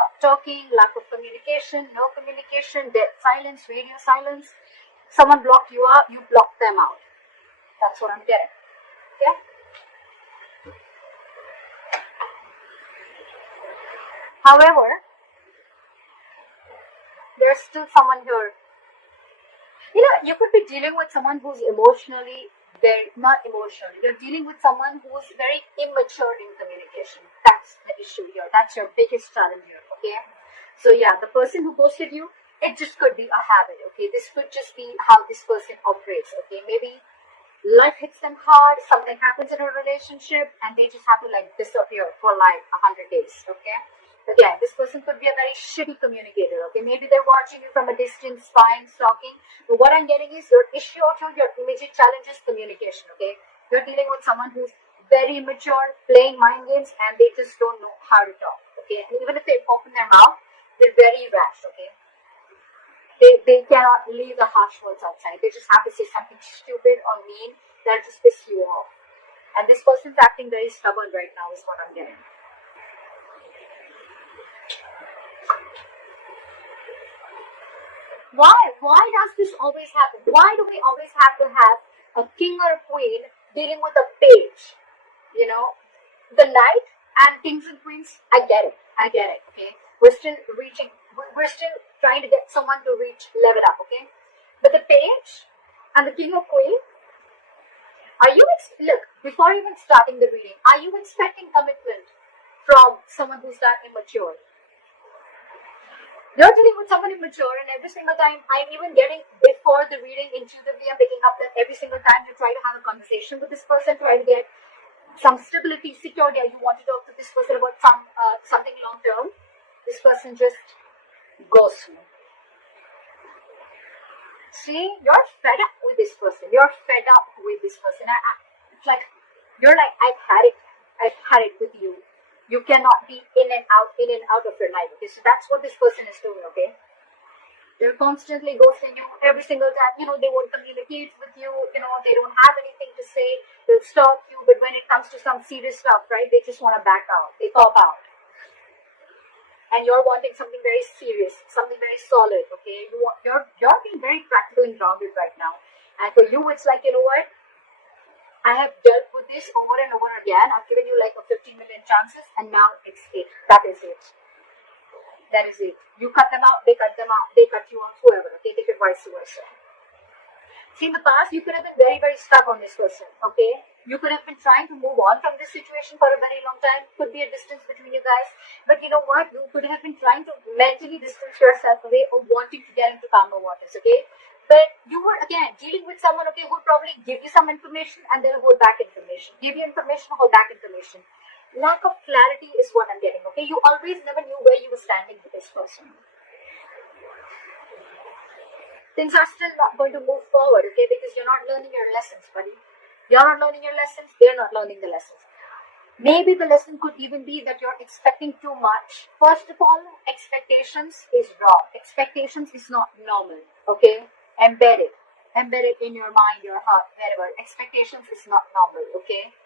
not talking, lack of communication, no communication, dead silence, radio silence. Someone blocked you out, you blocked them out. That's what I'm getting. Okay? However, there's still someone here. You know, you could be dealing with someone who's emotionally not emotional. You're dealing with someone who's very immature in communication. That's the issue here. That's your biggest challenge here, okay? So yeah, the person who ghosted you, it just could be a habit, okay? This could just be how this person operates, okay? Maybe life hits them hard, something happens in a relationship, and they just have to like disappear for like 100 days, okay? Again, this person could be a very shitty communicator, okay? Maybe they're watching you from a distance, spying, stalking. But what I'm getting is your issue out here, your immediate challenge is communication, okay? You're dealing with someone who's very immature, playing mind games, and they just don't know how to talk, okay? And even if they open their mouth, they're very rash, okay? They cannot leave the harsh words outside. They just have to say something stupid or mean that'll just piss you off. And this person's acting very stubborn right now is what I'm getting. Why does this always happen? Why do we always have to have a king or a queen dealing with a page? You know, the knight and kings and queens, I get it, okay? We're still trying to get someone to reach level up, okay? But the page and the king or queen, look, before even starting the reading, are you expecting commitment from someone who's that immature? You're dealing with someone immature, and every single time I'm even getting before the reading intuitively, I'm picking up that every single time you try to have a conversation with this person, try to get some stability, security, or you want to talk to this person about something long term, this person just ghosts you. See, you're fed up with this person. It's like you're like, I've had it with you. You cannot be in and out of your life. Okay, so that's what this person is doing, okay? They're constantly ghosting you every single time. You know, they won't communicate with you. You know, they don't have anything to say. They'll stalk you. But when it comes to some serious stuff, right, they just want to back out. They cop out. And you're wanting something very serious, something very solid, okay? You're being very practical and grounded right now. And for you, it's like, you know what? I have dealt with this over and over again. I've given you like a 15 million chances, and now it's it. That is it. You cut them out, they cut them out, they cut you off, whoever. Okay, take it vice versa. See, in the past, you could have been very, very stuck on this person, okay? You could have been trying to move on from this situation for a very long time. Could be a distance between you guys. But you know what? You could have been trying to mentally distance yourself away or wanting to get into calmer waters, okay? But you were, again, dealing with someone, okay, who would probably give you some information and then hold back information. Give you information, hold back information. Lack of clarity is what I'm getting, okay? You always never knew where you were standing with this person. Things are still not going to move forward, okay? Because you're not learning your lessons, buddy. You're not learning your lessons, they're not learning the lessons. Maybe the lesson could even be that you're expecting too much. First of all, expectations is wrong. Expectations is not normal, okay? Embed it in your mind, your heart, wherever. Expectations is not normal, okay?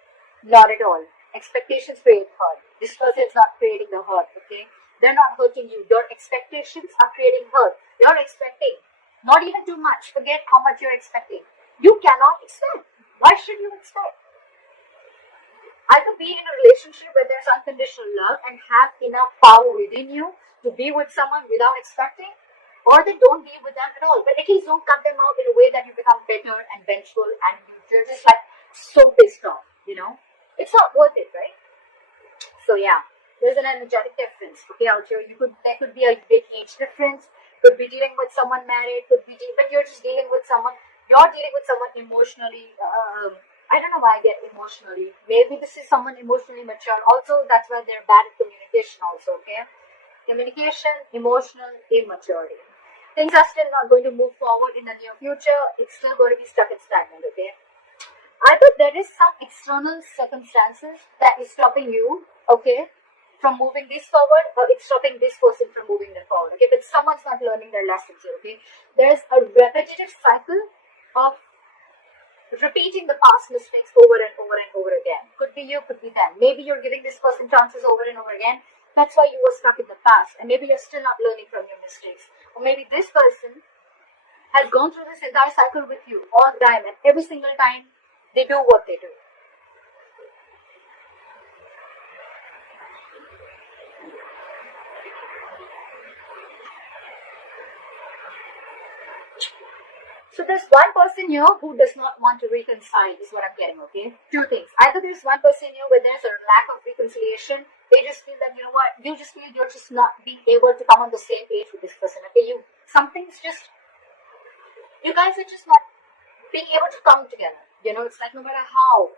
Not at all. Expectations create hurt. This person is not creating the hurt, okay? They're not hurting you. Your expectations are creating hurt. You're expecting. Not even too much. Forget how much you're expecting. You cannot expect. Why should you expect? Either be in a relationship where there's unconditional love and have enough power within you to be with someone without expecting, or they don't be with them at all. But at least don't cut them out in a way that you become bitter and vengeful and you're just like so pissed off, you know? It's not worth it, right? So yeah, there's an energetic difference, okay, out here. There could be a big age difference, could be dealing with someone married, but you're just dealing with someone, emotionally, I don't know why I get emotionally. Maybe this is someone emotionally mature. Also, that's why they're bad at communication also, okay? Communication, emotional, immaturity. Things are still not going to move forward in the near future. It's still going to be stuck and stagnant, okay? Either there is some external circumstances that is stopping you, okay, from moving this forward, or it's stopping this person from moving them forward, okay? But someone's not learning their lessons here, okay? There's a repetitive cycle of repeating the past mistakes over and over and over again. Could be you, could be them. Maybe you're giving this person chances over and over again. That's why you were stuck in the past, and maybe you're still not learning from your mistakes. Or maybe this person has gone through this entire cycle with you all the time, and every single time they do what they do. So there's one person here who does not want to reconcile, is what I'm getting, okay? Two things. Either there's one person here where there's a lack of reconciliation. They just feel that, you know what, you just feel you're just not being able to come on the same page with this person, okay? You guys are just not being able to come together. You know, it's like no matter how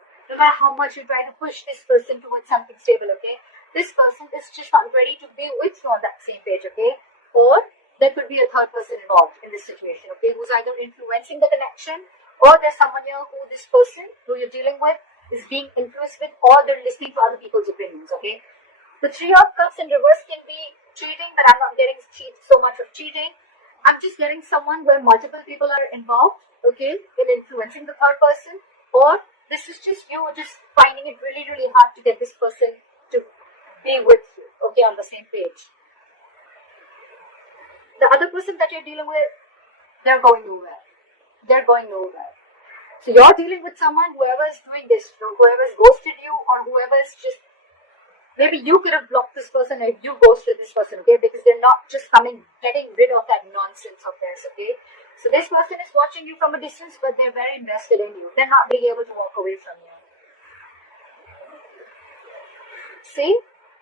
much you try to push this person towards something stable, okay? This person is just not ready to be with you on that same page, okay? Or there could be a third person involved in this situation, okay, who's either influencing the connection, or there's someone here who this person who you're dealing with is being influenced with, or they're listening to other people's opinions, okay? The Three of Cups in reverse can be cheating, but I'm not getting so much of cheating. I'm just getting someone where multiple people are involved, okay, in influencing the third person, or this is just you just finding it really, really hard to get this person to be with you, okay, on the same page. The other person that you're dealing with, they're going nowhere. So you're dealing with someone, whoever is doing this, whoever has ghosted you, or whoever is just, maybe you could have blocked this person if you ghosted this person, okay, because they're not just getting rid of that nonsense of theirs, okay. So this person is watching you from a distance, but they're very invested in you. They're not being able to walk away from you. See?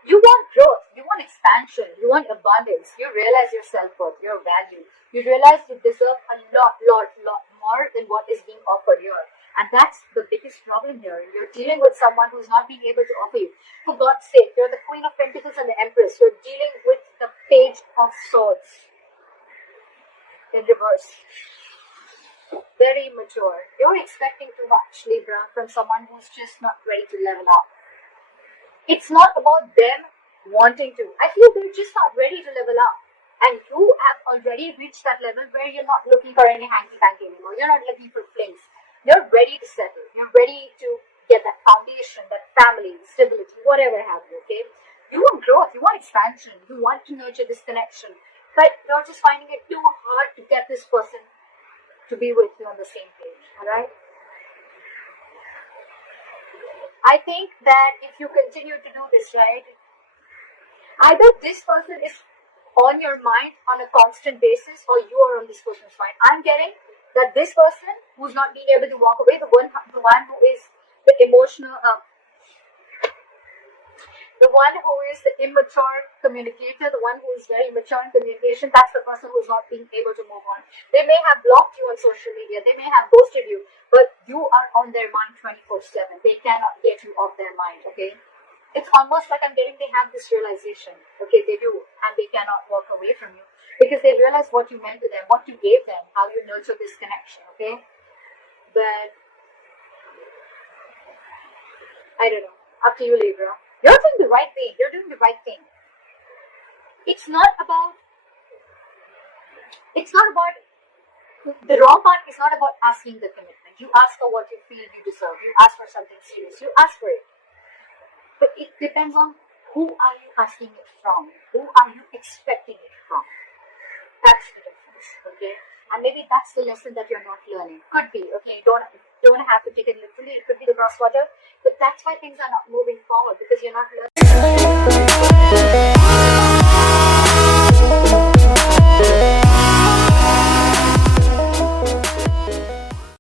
You want growth, you want expansion, you want abundance, you realize your self-worth, your value. You realize you deserve a lot more than what is being offered here. And that's the biggest problem here. You're dealing with someone who's not being able to offer you. For God's sake, you're the Queen of Pentacles and the Empress. You're dealing with the Page of Swords in reverse. Very immature. You're expecting too much, Libra, from someone who's just not ready to level up. It's not about them wanting to. I feel they're just not ready to level up. And you have already reached that level where you're not looking for any hanky-panky anymore. You're not looking for flings. You're ready to settle. You're ready to get that foundation, that family, stability, whatever have you, okay? You want growth. You want expansion. You want to nurture this connection. But you're just finding it too hard to get this person to be with you on the same page, alright? I think that if you continue to do this, right, either this person is on your mind on a constant basis, or you are on this person's mind. I'm getting that this person who's not being able to walk away, the one who is the emotional, the one who is the immature communicator, the one who is very mature in communication, that's the person who's not being able to move on. They may have blocked you on social media, they may have ghosted you, but you are on their mind 24/7. They cannot get you off their mind, okay? It's almost like I'm getting they have this realization, okay, they do, and they cannot walk away from you because they realize what you meant to them, what you gave them, how you nurture this connection, okay? But I don't know, up to you, Libra. You're doing the right thing. You're doing the right thing. It's not about the wrong part is not about asking the commitment. You ask for what you feel you deserve. You ask for something serious. You ask for it. But it depends on who are you asking it from? Who are you expecting it from? That's the difference, okay? And maybe that's the lesson that you're not learning. Could be, okay? Don't have to take it literally. It could be the crosswater. But that's why things are not moving forward, because you're not learning.